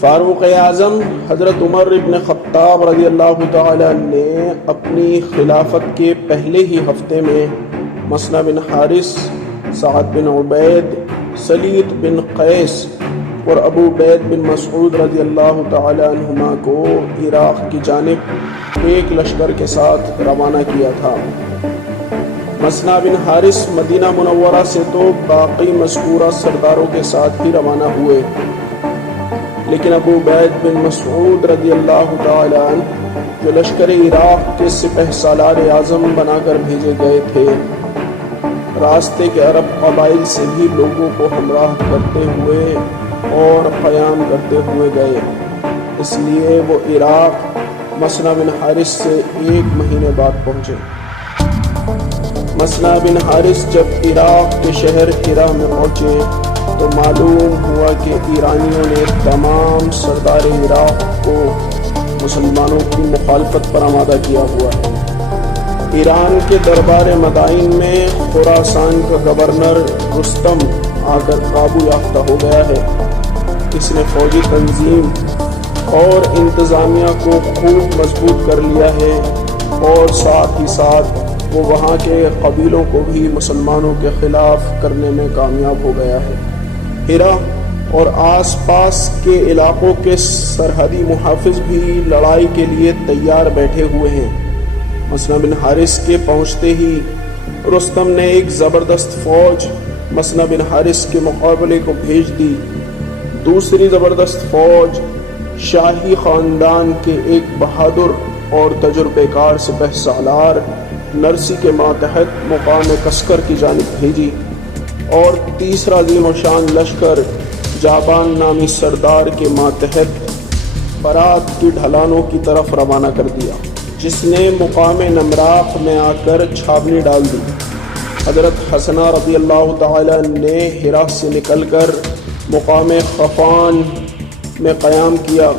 فاروق اعظم حضرت عمر ابن خطاب رضی اللہ تعالی نے اپنی خلافت کے پہلے ہی ہفتے میں مسنہ بن حارث، سعد بن عبید، سلیط بن قیس اور ابو عبید بن مسعود رضی اللہ تعالی عنہما کو عراق کی جانب ایک لشکر کے ساتھ روانہ کیا تھا۔ مسنہ بن حارث مدینہ منورہ سے تو باقی مذکورہ سرداروں کے ساتھ ہی روانہ ہوئے، لیکن ابو عبید بن مسعود رضی اللہ تعالی عنہ جو لشکر عراق کے سپہ سالار اعظم بنا کر بھیجے گئے تھے، راستے کے عرب قبائل سے بھی لوگوں کو ہمراہ کرتے ہوئے اور قیام کرتے ہوئے گئے، اس لیے وہ عراق مسنہ بن حارث سے 1 مہینے بعد پہنچے۔ مسنہ بن حارث جب عراق کے شہر ہرا میں پہنچے تو معلوم ہوا کہ ایرانیوں نے تمام سردار عراق کو مسلمانوں کی مخالفت پر آمادہ کیا ہوا ہے۔ ایران کے دربار مدائن میں خراسان کا گورنر رستم آ کر قابو یافتہ ہو گیا ہے۔ اس نے فوجی تنظیم اور انتظامیہ کو خوب مضبوط کر لیا ہے اور ساتھ ہی ساتھ وہ وہاں کے قبیلوں کو بھی مسلمانوں کے خلاف کرنے میں کامیاب ہو گیا ہے۔ ہرا اور آس پاس کے علاقوں کے سرحدی محافظ بھی لڑائی کے لیے تیار بیٹھے ہوئے ہیں۔ مسنہ بن حارث کے پہنچتے ہی رستم نے ایک زبردست فوج مسنہ بن حارث کے مقابلے کو بھیج دی۔ دوسری زبردست فوج شاہی خاندان کے ایک بہادر اور تجربے کار سپہ سالار نرسی کے ماتحت مقام کسکر کی جانب بھیجی، اور تیسرا عظیم و شان لشکر جابان نامی سردار کے ماتحت برات کی ڈھلانوں کی طرف روانہ کر دیا، جس نے مقام نمراق میں آ کر چھاونی ڈال دی۔ حضرت حسنہ رضی اللہ تعالی نے ہرا سے نکل کر مقام خفان میں قیام کیا۔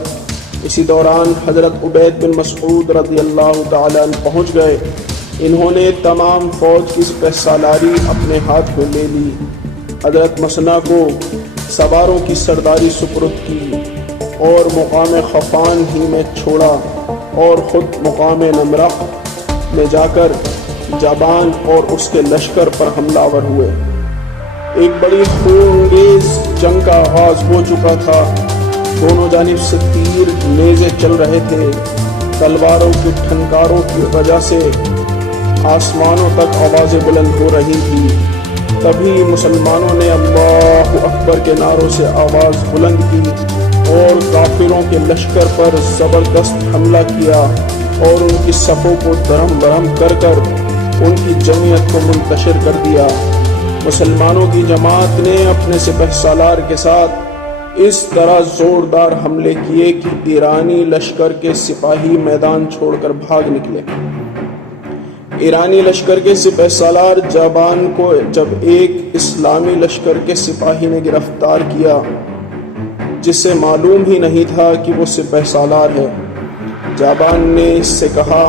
اسی دوران حضرت عبید بن مسعود رضی اللہ تعالی عنہ پہنچ گئے۔ انہوں نے تمام فوج کی سپہ سالاری اپنے ہاتھ میں لے لی۔ حضرت مسنہ کو سواروں کی سرداری سپرد کی اور مقام خفان ہی میں چھوڑا، اور خود مقام نمرق میں جا کر جابان اور اس کے لشکر پر حملہ آور ہوئے۔ ایک بڑی خونریز جنگ کا آغاز ہو چکا تھا۔ دونوں جانب سے تیر نیزے چل رہے تھے۔ تلواروں کی ٹھنکاروں کی وجہ سے آسمانوں تک آوازیں بلند ہو رہی تھی۔ تبھی مسلمانوں نے اللہ اکبر کے نعروں سے آواز بلند کی اور کافروں کے لشکر پر زبردست حملہ کیا اور ان کی صفوں کو درہم برہم کر کر ان کی جمعیت کو منتشر کر دیا۔ مسلمانوں کی جماعت نے اپنے سپہ سالار کے ساتھ اس طرح زوردار حملے کیے کہ ایرانی لشکر کے سپاہی میدان چھوڑ کر بھاگ نکلے۔ ایرانی لشکر کے سپہ سالار جابان کو جب ایک اسلامی لشکر کے سپاہی نے گرفتار کیا، جس سے معلوم ہی نہیں تھا کہ وہ سپہ سالار ہے، جابان نے اس سے کہا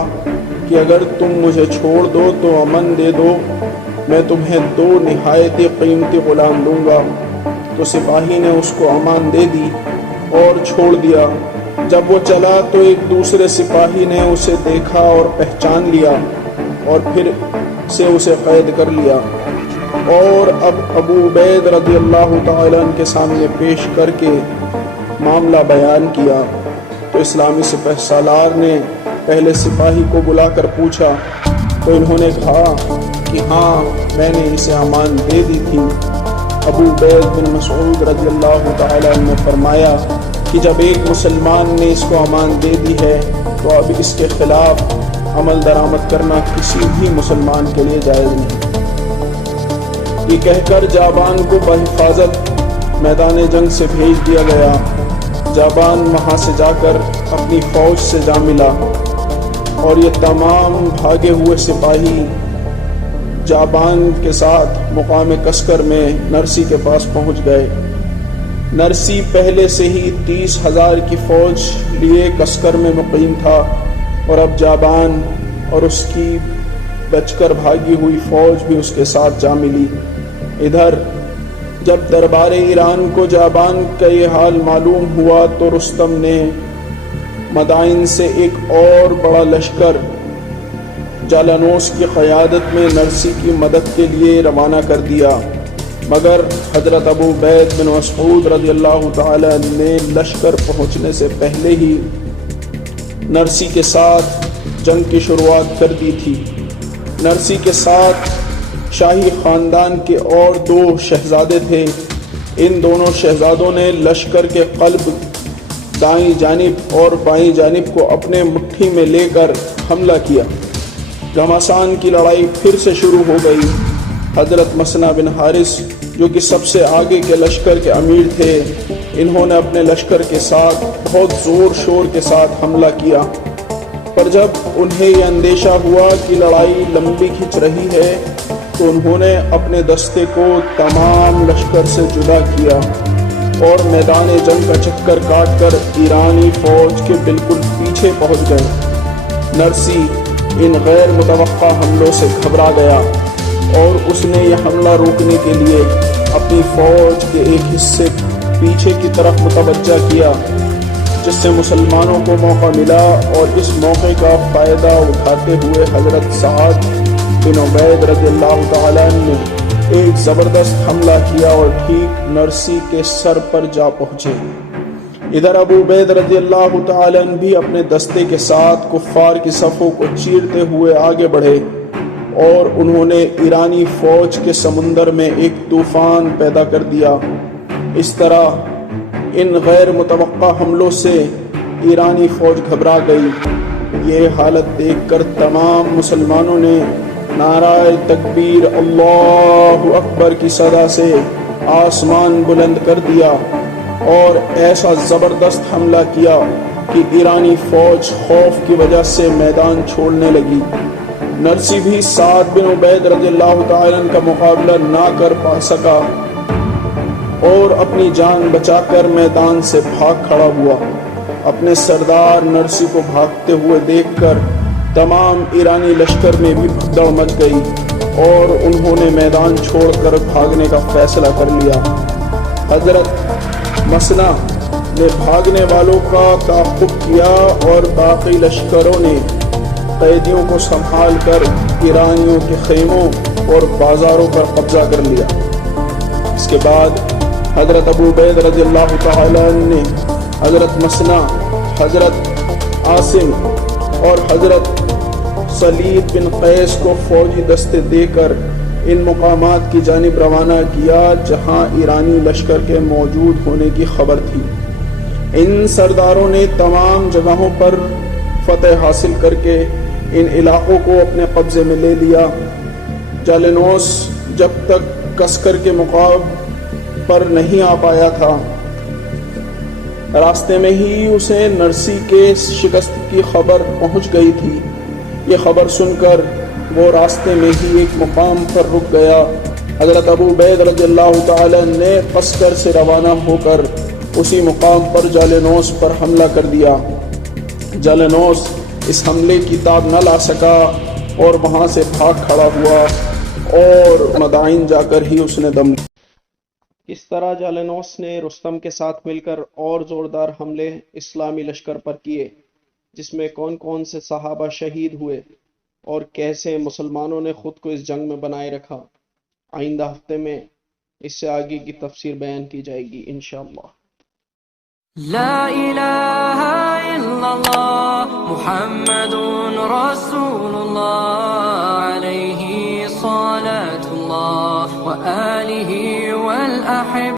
کہ اگر تم مجھے چھوڑ دو تو امن دے دو، میں تمہیں 2 نہایت قیمتی غلام دوں گا۔ تو سپاہی نے اس کو امان دے دی اور چھوڑ دیا۔ جب وہ چلا تو ایک دوسرے سپاہی نے اسے دیکھا اور پہچان لیا اور پھر سے اسے قید کر لیا، اور اب ابو عبید رضی اللہ تعالیٰ عنہ کے سامنے پیش کر کے معاملہ بیان کیا تو اسلامی سپہ سالار نے پہلے سپاہی کو بلا کر پوچھا تو انہوں نے کہا کہ ہاں، میں نے اسے امان دے دی تھی۔ ابو عبید بن مسعود رضی اللہ تعالیٰ عنہ نے فرمایا کہ جب ایک مسلمان نے اس کو امان دے دی ہے تو اب اس کے خلاف عمل درآمد کرنا کسی بھی مسلمان کے لیے جائز نہیں۔ یہ کہہ کر جابان کو بحفاظت میدان جنگ سے بھیج دیا گیا۔ جابان وہاں سے جا کر اپنی فوج سے جا ملا، اور یہ تمام بھاگے ہوئے سپاہی جابان کے ساتھ مقام کسکر میں نرسی کے پاس پہنچ گئے۔ نرسی پہلے سے ہی 30,000 کی فوج لیے کسکر میں مقیم تھا، اور اب جابان اور اس کی بچ کر بھاگی ہوئی فوج بھی اس کے ساتھ جا ملی۔ ادھر جب دربار ایران کو جابان کا یہ حال معلوم ہوا تو رستم نے مدائن سے ایک اور بڑا لشکر جالینوس کی قیادت میں نرسی کی مدد کے لیے روانہ کر دیا، مگر حضرت ابو عبید بن مسعود رضی اللہ تعالی نے لشکر پہنچنے سے پہلے ہی نرسی کے ساتھ جنگ کی شروعات کر دی تھی۔ نرسی کے ساتھ شاہی خاندان کے اور 2 شہزادے تھے۔ ان دونوں شہزادوں نے لشکر کے قلب دائیں جانب اور بائیں جانب کو اپنے مٹھی میں لے کر حملہ کیا۔ گھمسان کی لڑائی پھر سے شروع ہو گئی۔ حضرت مسنہ بن حارث جو کہ سب سے آگے کے لشکر کے امیر تھے، انہوں نے اپنے لشکر کے ساتھ بہت زور شور کے ساتھ حملہ کیا، پر جب انہیں یہ اندیشہ ہوا کہ لڑائی لمبی کھنچ رہی ہے تو انہوں نے اپنے دستے کو تمام لشکر سے جدا کیا اور میدان جنگ کا چکر کاٹ کر ایرانی فوج کے بالکل پیچھے پہنچ گئے۔ نرسی ان غیر متوقع حملوں سے گھبرا گیا اور اس نے یہ حملہ روکنے کے لیے اپنی فوج کے ایک حصے پیچھے کی طرف متوجہ کیا، جس سے مسلمانوں کو موقع ملا، اور اس موقع کا فائدہ اٹھاتے ہوئے حضرت سعد بن عبید رضی اللہ تعالیٰ نے ایک زبردست حملہ کیا اور ٹھیک نرسی کے سر پر جا پہنچے۔ ادھر ابو عبید رضی اللہ تعالیٰ بھی اپنے دستے کے ساتھ کفار کی صفوں کو چیرتے ہوئے آگے بڑھے اور انہوں نے ایرانی فوج کے سمندر میں ایک طوفان پیدا کر دیا۔ اس طرح ان غیر متوقع حملوں سے ایرانی فوج گھبرا گئی۔ یہ حالت دیکھ کر تمام مسلمانوں نے نعرہ تکبیر اللہ اکبر کی صدا سے آسمان بلند کر دیا اور ایسا زبردست حملہ کیا کہ ایرانی فوج خوف کی وجہ سے میدان چھوڑنے لگی۔ نرسی بھی سعد بن عبید رضی اللہ تعالیٰ کا مقابلہ نہ کر پا سکا اور اپنی جان بچا کر میدان سے بھاگ کھڑا ہوا۔ اپنے سردار نرسی کو بھاگتے ہوئے دیکھ کر تمام ایرانی لشکر میں بھی بھگدڑ مچ گئی اور انہوں نے میدان چھوڑ کر بھاگنے کا فیصلہ کر لیا۔ حضرت مسنہ نے بھاگنے والوں کا تعاقب کیا اور باقی لشکروں نے قیدیوں کو سنبھال کر ایرانیوں کے خیموں اور بازاروں پر قبضہ کر لیا۔ اس کے بعد حضرت ابو عبید رضی اللہ تعالیٰ نے حضرت مسنہ، حضرت عاصم اور حضرت سلید بن قیس کو فوجی دستے دے کر ان مقامات کی جانب روانہ کیا جہاں ایرانی لشکر کے موجود ہونے کی خبر تھی۔ ان سرداروں نے تمام جگہوں پر فتح حاصل کر کے ان علاقوں کو اپنے قبضے میں لے لیا۔ جالینوس جب تک کسکر کے مقام پر نہیں آ پایا تھا، راستے میں ہی اسے نرسی کے شکست کی خبر پہنچ گئی تھی۔ یہ خبر سن کر وہ راستے میں ہی ایک مقام پر رک گیا۔ حضرت ابو عبید رضی اللہ تعالی نے کسکر سے روانہ ہو کر اسی مقام پر جالینوس پر حملہ کر دیا۔ جالینوس اس حملے کی تاب نہ لا سکا اور وہاں سے بھاگ کھڑا ہوا اور مدائن جا کر ہی اس نے دم لیا۔ اس طرح جالینوس نے رستم کے ساتھ مل کر اور زوردار حملے اسلامی لشکر پر کیے، جس میں کون کون سے صحابہ شہید ہوئے اور کیسے مسلمانوں نے خود کو اس جنگ میں بنائے رکھا۔ آئندہ ہفتے میں اس سے آگے کی تفسیر بیان کی جائے گی انشاءاللہ۔ لا الہ الا اللہ محمد رسول اللہ علیہ صلاة اللہ وآلہ